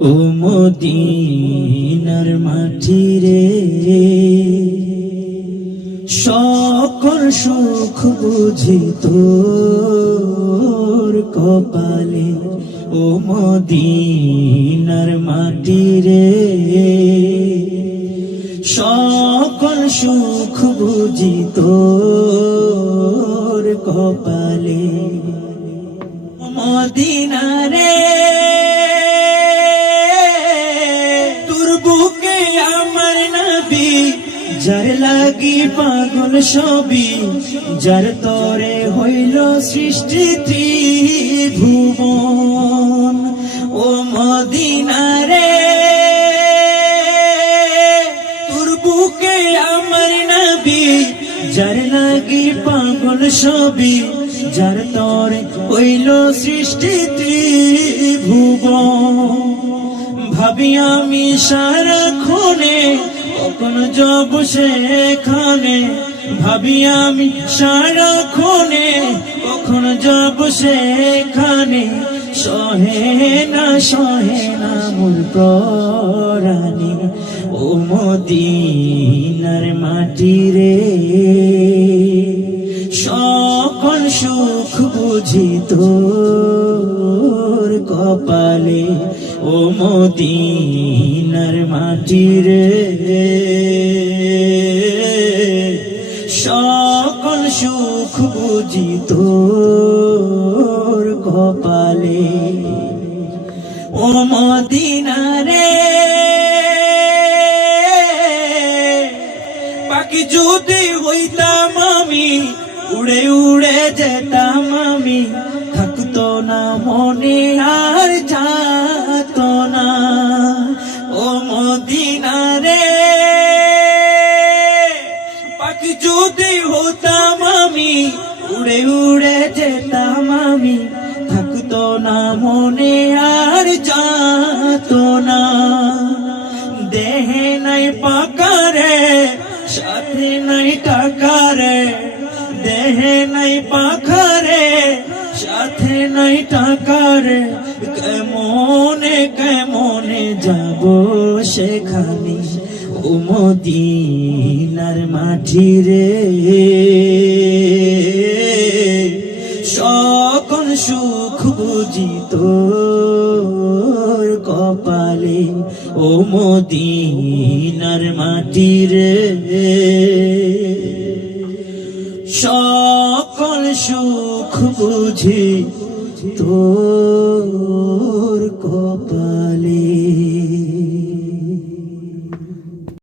ও মদিনার মাটি রে, সকল সুখ বুঝি তোর কপালে। ও মদিনার মাটি রে, সকল সুখ বুঝি তোর কপালে। মদিনা রে, তোর বুকে আমার নবী, যার লাগি পাগল সবই, যার তরে হইল সৃষ্টি ত্রিভুবন। ও মদিনা রে, তোর বুকে আমার নবী, যার লাগি পাগল সবই, যার তরে হইল সৃষ্টি ত্রিভুবন। ভাবি আমি সারাক্ষণে কখন যাব সেখানে, ভাবি আমি সারাক্ষণে কখন যাব সেখানে। সহে না মোর প্রাণে। ও মদিনার মাটি রে, সকল সুখ বুঝি তোর কপালে। ও মদিনার মাটি রে, সকল সুখ বুঝি তোর কপালে। ও মদিনা রে, পাখি যদি হইতাম আমি, উড়ে উড়ে যেতাম আমি, থাকতো না মনে আর যাতো না। ও মদিনা রে, পাখি যদি হতাম আমি, উড়ে উড়ে যেতাম আমি, থাকতো না মনে আর যাতো না। দেহে নাই পাকারে, সাথে নাই টাকারে, দেহে নাই পাখারে, সাথে নাই টাকারে। কেমনে কেমনে যাব সেখানে। ও মদিনার মাটি রে, সকল সুখ বুঝি তোর কপালে। ও মদিনার মাটি রে, সকল সুখ বুঝি তোর কপালে।